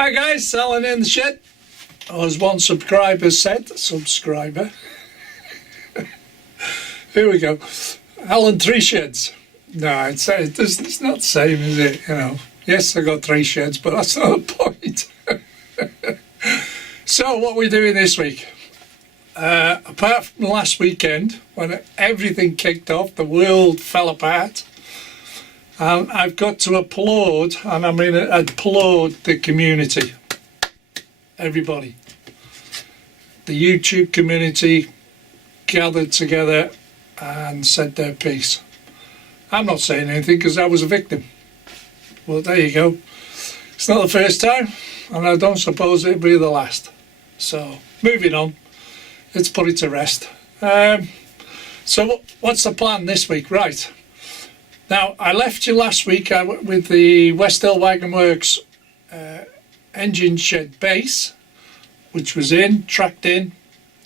Hi guys, Alan in the shed. As one subscriber said, here we go. Alan 3 sheds. No, it's not the same, is it? You know. Yes, I got 3 sheds, but that's not the point. So, what are we doing this week? Apart from last weekend, when everything kicked off, the world fell apart. I've got to applaud, and I mean applaud the community. Everybody. The YouTube community gathered together and said their piece. I'm not saying anything because I was a victim. Well, there you go. It's not the first time, and I don't suppose it'll be the last. So, moving on. Let's put it to rest. So, what's the plan this week? Right. Now, I left you last week with the West Hill Wagon Works engine shed base, which was tracked in,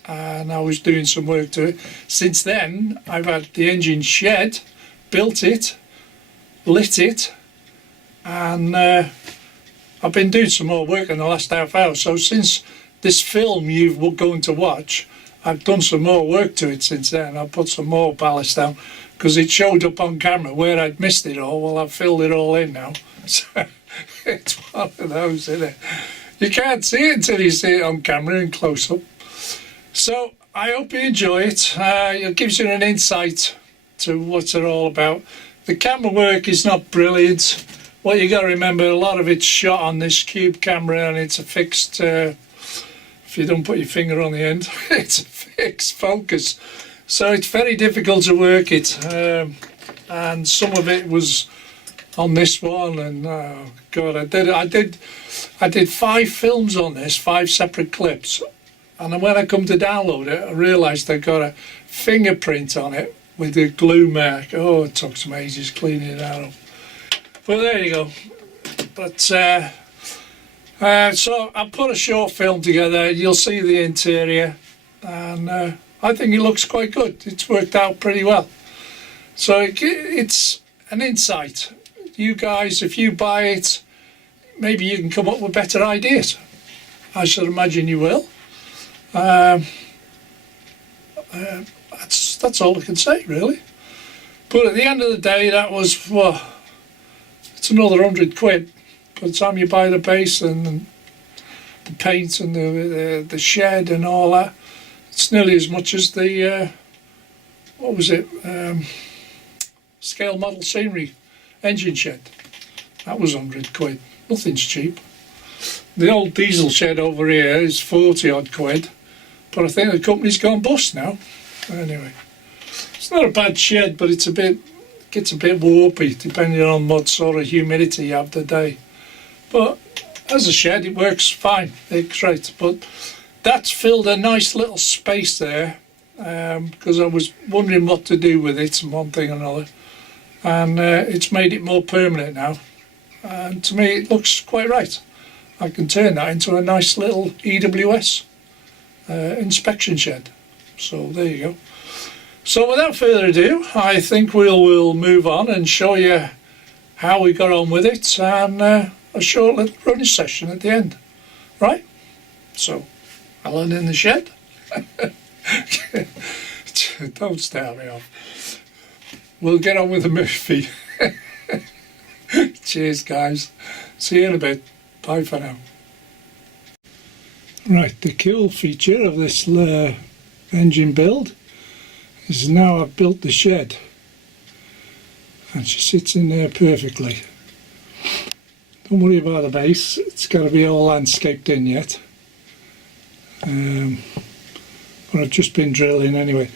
and I was doing some work to it. Since then, I've had the engine shed, built it, lit it, and I've been doing some more work in the last half hour. So since this film you're going to watch, I've done some more work to it since then. I've put some more ballast down because it showed up on camera where I'd missed it all. Well, I've filled it all in now. So it's one of those, isn't it? You can't see it until you see it on camera in close up. So I hope you enjoy it. It gives you an insight to what it's all about. The camera work is not brilliant. What you got to remember, a lot of it's shot on this cube camera, and it's a fixed. If you don't put your finger on the end, it's a fixed focus. So it's very difficult to work it. And some of it was on this one, and oh God, I did 5 films on this, 5 separate clips, and then when I come to download it, I realised I got a fingerprint on it with a glue mark. Oh, it took some ages cleaning it out. But there you go. But so I put a short film together. You'll see the interior, and I think it looks quite good. It's worked out pretty well. So it's an insight. You guys, if you buy it, maybe you can come up with better ideas. I should imagine you will. That's all I can say, really. But at the end of the day, that was, well, it's another £100. By the time you buy the base and the paint and the shed and all that, it's nearly as much as the, what was it, scale model scenery engine shed. That was £100. Nothing's cheap. The old diesel shed over here is 40 odd quid, but I think the company's gone bust now. Anyway, it's not a bad shed, but it gets a bit warpy depending on what sort of humidity you have the day. But as a shed, it works fine. It's great. But that's filled a nice little space there because I was wondering what to do with it and one thing or another. And it's made it more permanent now. And to me, it looks quite right. I can turn that into a nice little EWS inspection shed. So there you go. So without further ado, I think we'll move on and show you how we got on with it, and a short little running session at the end. Right? So, Alan in the shed. Don't start me off. We'll get on with the movie. Cheers, guys. See you in a bit. Bye for now. Right, the cool feature of this engine build is now I've built the shed, and she sits in there perfectly. Don't worry about the base, it's got to be all landscaped in yet, but I've just been drilling anyway.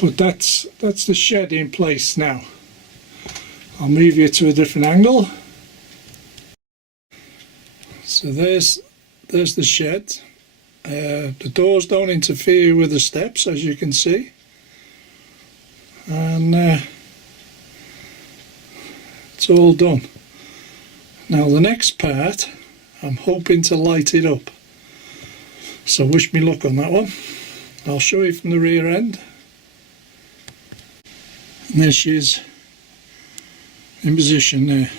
But that's the shed in place now. I'll move you to a different angle. So there's the shed. The doors don't interfere with the steps, as you can see, and it's all done. Now the next part, I'm hoping to light it up, so wish me luck on that one. I'll show you from the rear end. And there she is in position there.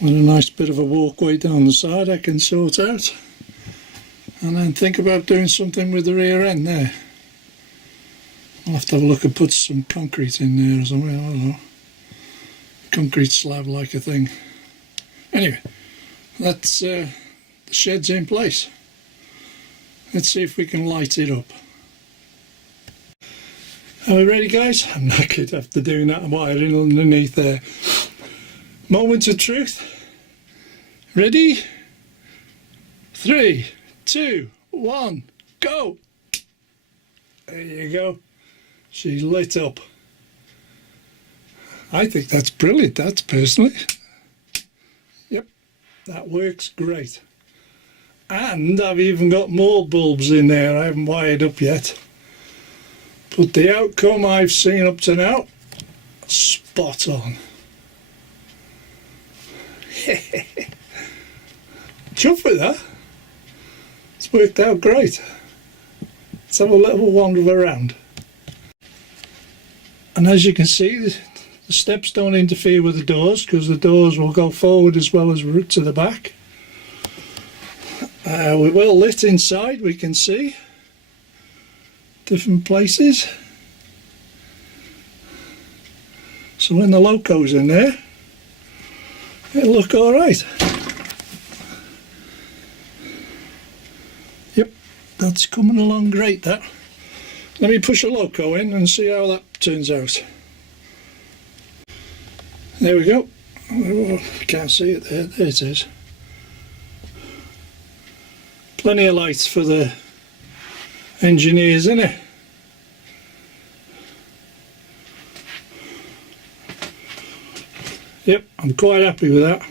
with a nice bit of a walkway down the side I can sort out, and then think about doing something with the rear end there. I'll have to have a look and put some concrete in there or something, I don't know. Concrete slab like a thing. Anyway, that's the shed's in place. Let's see if we can light it up. Are we ready, guys? I'm knackered after doing that wiring underneath there. Moment of truth. Ready? 3, 2, 1, go! There you go. She's lit up. I think that's brilliant, that's personally. Yep, that works great. And I've even got more bulbs in there I haven't wired up yet. But the outcome I've seen up to now, spot on. Chuffed with that. It's worked out great. Let's have a little wander around. And as you can see, the steps don't interfere with the doors, because the doors will go forward as well as to the back. We're well lit inside, we can see different places. So when the loco's in there, it'll look alright. Yep, that's coming along great, that. Let me push a loco in and see how that turns out. There we go. Oh, can't see it there. There it is. Plenty of lights for the engineers, innit? Yep, I'm quite happy with that.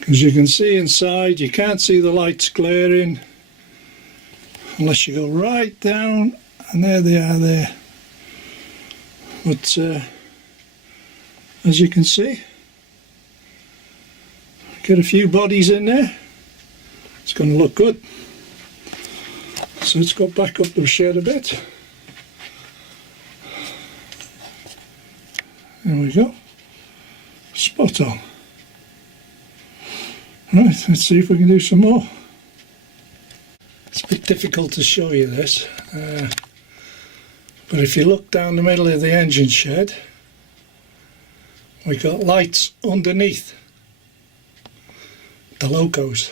Because you can see inside, you can't see the lights glaring unless you go right down, and there they are there. But as you can see, get a few bodies in there. It's going to look good. So let's go back up the shed a bit. There we go. Spot on. Right, let's see if we can do some more. It's a bit difficult to show you this, but if you look down the middle of the engine shed, we got lights underneath the locos.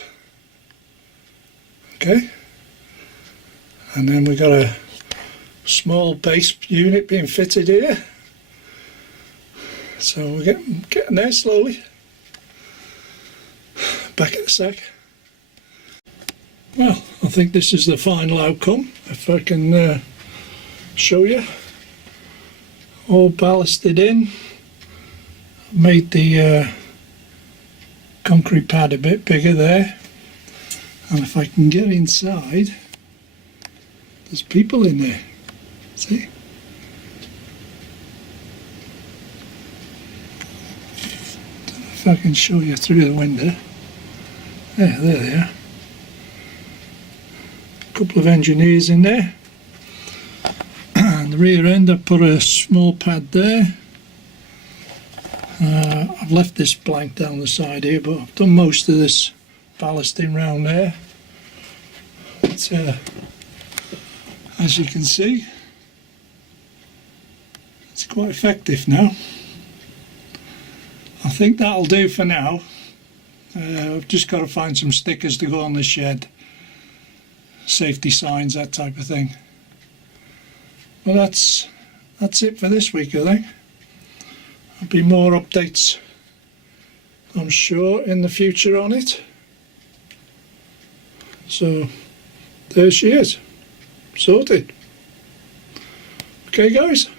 Okay, and then we got a small base unit being fitted here, so we're getting there slowly. Back in a sec. Well, I think this is the final outcome, if I can show you. All ballasted in, made the concrete pad a bit bigger there. And if I can get inside, there's people in there. See? Don't know if I can show you through the window. There they are. A couple of engineers in there. And the rear end, I put a small pad there. I've left this blank down the side here, but I've done most of this ballasting round there. But, as you can see, it's quite effective now. I think that'll do for now. I've just got to find some stickers to go on the shed, safety signs, that type of thing. Well, that's it for this week, I think. There'll be more updates, I'm sure, in the future on it. So there she is, sorted. Okay, guys.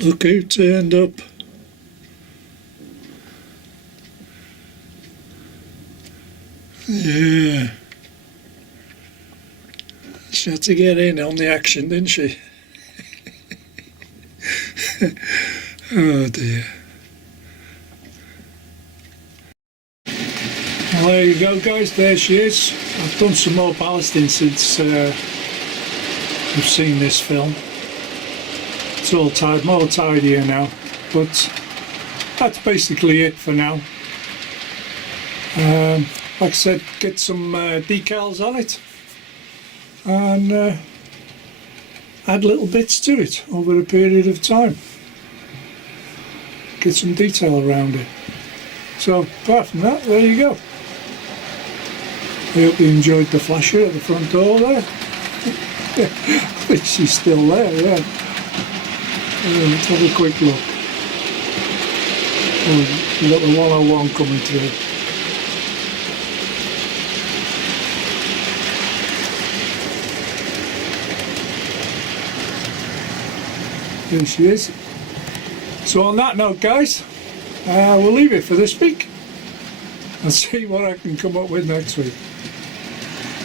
Look who turned up. Yeah. She had to get in on the action, didn't she? Oh dear. Well, there you go, guys. There she is. I've done some more ballasting since we've seen this film. It's all more tidier now, but that's basically it for now. Like I said, get some decals on it and add little bits to it over a period of time. Get some detail around it. So apart from that, there you go. I hope you enjoyed the flasher at the front door there. I think she's still there, yeah. Let's have a quick look. Oh, we've got the 101 coming through. There she is. So on that note, guys, we'll leave it for this week and see what I can come up with next week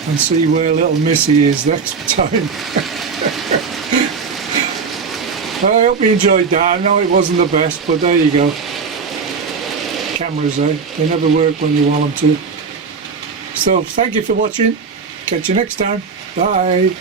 and see where little Missy is next time. I hope you enjoyed that. I know it wasn't the best, but there you go. Cameras, they never work when you want them to. So thank you for watching. Catch you next time. Bye.